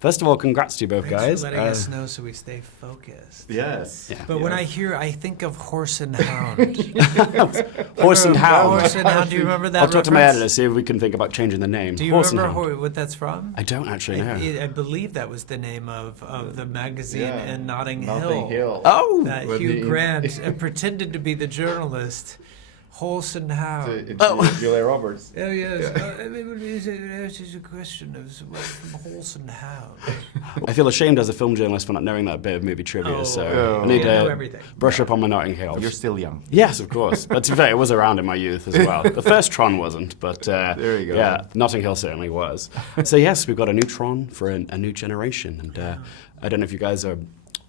First of all, congrats to you both, Thanks guys. for letting us know so we stay focused. Yes. Yeah. But when I hear, I think of Horse and Hound. Horse and Hound. Horse and Hound, do you remember that I'll talk to my reference? editor, see if we can think about changing the name. Do you Horse and remember Hound. what that's from? I don't actually know. I believe that was the name of the magazine in Notting Notting Hill. Oh! That With Hugh the- Grant pretended to be the journalist. Horse and Hound. Julia Roberts. Oh yes, it's just a question of Horse and Hound. I feel ashamed as a film journalist for not knowing that bit of movie trivia, so Oh. I need You know to everything. brush up on my Notting Hill. You're still young. Yes, of course. But to be fair, it was around in my youth as well. The first Tron wasn't, but There you go. yeah, Notting Hill certainly was. So yes, we've got a new Tron for a new generation, and I don't know if you guys are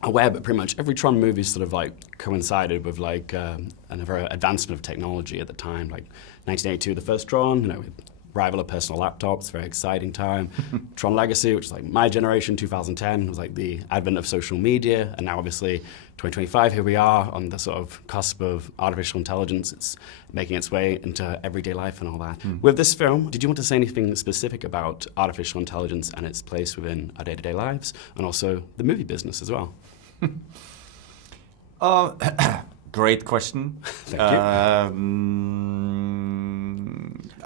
aware, but pretty much every Tron movie sort of like coincided with like another advancement of technology at the time. Like 1982, the first Tron, you know, arrival of personal laptops, very exciting time. Tron Legacy, which is like my generation, 2010, was like the advent of social media, and now obviously 2025, here we are on the sort of cusp of artificial intelligence. It's making its way into everyday life and all that. With this film, did you want to say anything specific about artificial intelligence and its place within our day-to-day lives, and also the movie business as well? Great question. Thank you.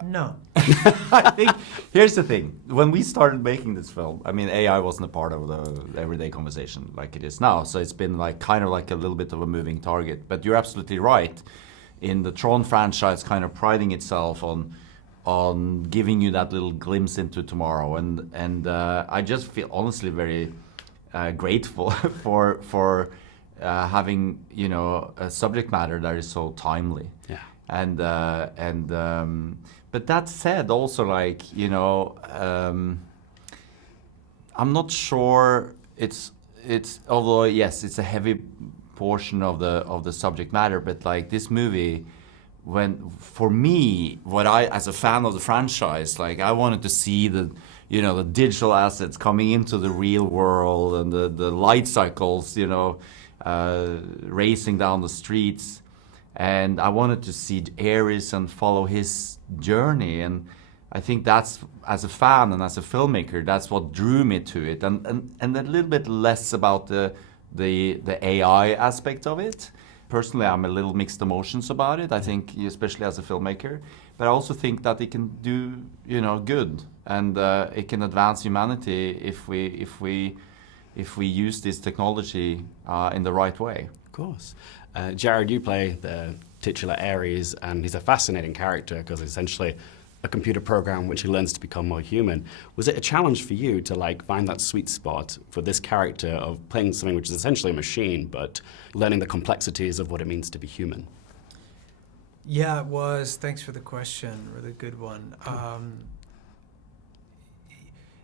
No. I think here's the thing. When we started making this film, I mean, AI wasn't a part of the everyday conversation like it is now. So it's been like kind of like a little bit of a moving target. But you're absolutely right. In the Tron franchise, kind of priding itself on giving you that little glimpse into tomorrow, and I just feel honestly very grateful for having a subject matter that is so timely. Yeah. But that said, also I'm not sure it's although yes, it's a heavy portion of the subject matter, but like this movie, for me, what I, as a fan of the franchise, like I wanted to see the digital assets coming into the real world and the light cycles, racing down the streets. And I wanted to see Ares and follow his journey. And I think that's, as a fan and as a filmmaker, that's what drew me to it. And a little bit less about the AI aspect of it. Personally, I'm a little mixed emotions about it. I think, especially as a filmmaker, but I also think that it can do, good, and it can advance humanity if we use this technology in the right way. Of course. Jared, you play the titular Ares, and he's a fascinating character because essentially a computer program which he learns to become more human. Was it a challenge for you to find that sweet spot for this character of playing something which is essentially a machine, but learning the complexities of what it means to be human? Yeah, it was. Thanks for the question. Really good one.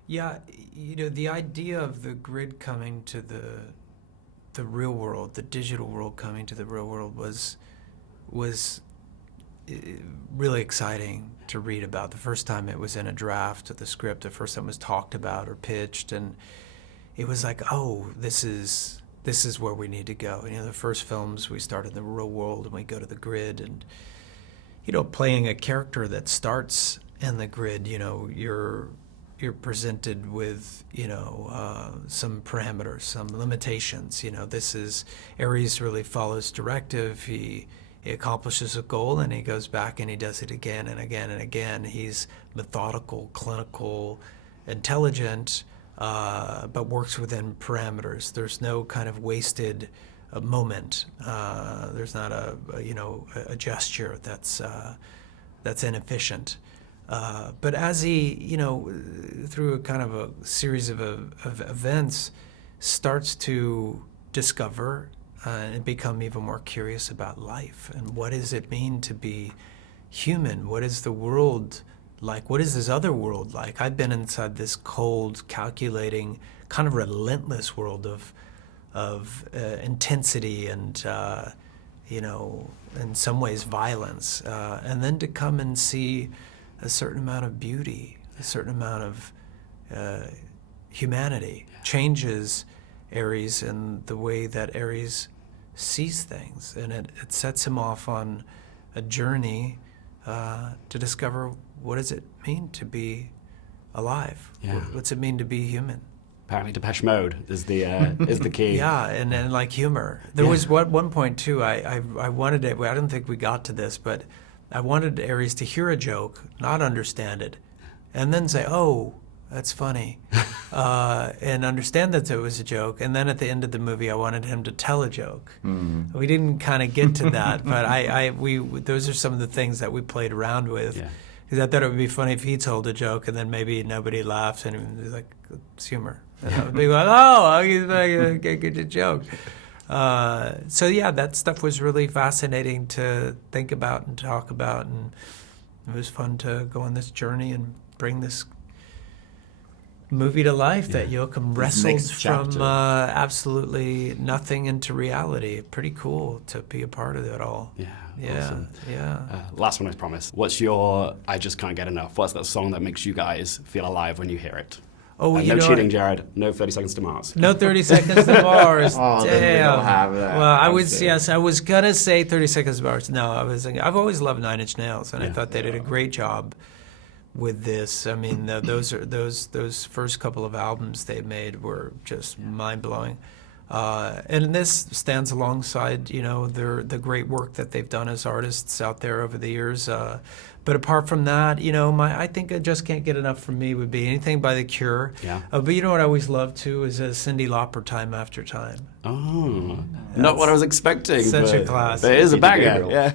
Yeah, the idea of the grid coming to the real world, the digital world coming to the real world was really exciting to read about. The first time it was in a draft of the script, the first time it was talked about or pitched, and it was like, oh, this is where we need to go. The first films, we start in the real world and we go to the grid, and playing a character that starts in the grid, you're presented with, some parameters, some limitations. This is, Ares really follows directive. He accomplishes a goal and he goes back and he does it again and again and again. He's methodical, clinical, intelligent, but works within parameters. There's no kind of wasted moment. There's not a gesture that's inefficient. But as he, through a kind of a series of events, starts to discover and become even more curious about life and what does it mean to be human? What is the world like? What is this other world like? I've been inside this cold, calculating, kind of relentless world of intensity and, in some ways violence. And then to come and see a certain amount of beauty, a certain amount of humanity changes Ares and the way that Ares sees things. And it sets him off on a journey to discover what does it mean to be alive? Yeah. What's it mean to be human? Apparently, Depeche Mode is the key. Yeah, and then like humor. There was one point too. I wanted it. I don't think we got to this, but I wanted Aries to hear a joke, not understand it, and then say, "Oh, that's funny," and understand that it was a joke. And then at the end of the movie, I wanted him to tell a joke. We didn't kind of get to that, but we those are some of the things that we played around with. Yeah. Because I thought it would be funny if he told a joke and then maybe nobody laughs and it was like, it's humor. And I would be like, oh, he's like, get the joke. So yeah, that stuff was really fascinating to think about and talk about, and it was fun to go on this journey and bring this movie to life that Joachim wrestled next chapter. from absolutely nothing into reality. Pretty cool to be a part of it all. Yeah. Yeah, Awesome. yeah. Last one, I promise. What's your I Just Can't Get Enough? What's that song that makes you guys feel alive when you hear it? Oh, you no know, cheating, Jared. No 30 Seconds to Mars. No 30 Seconds to Mars. Oh, then we Damn. don't have that. Well, I would, That's it. yes, I was gonna say 30 Seconds to Mars. No, I've always loved Nine Inch Nails, and I thought they did a great job with this. I mean, those first couple of albums they made were just mind blowing. And this stands alongside, the great work that they've done as artists out there over the years. But apart from that, I think I Just Can't Get Enough from me would be anything by The Cure. Yeah. But you know what I always love too is Cyndi Lauper, Time After Time. Oh, not what I was expecting. Such a but classic. But it is a Be the banger. girl. Yeah.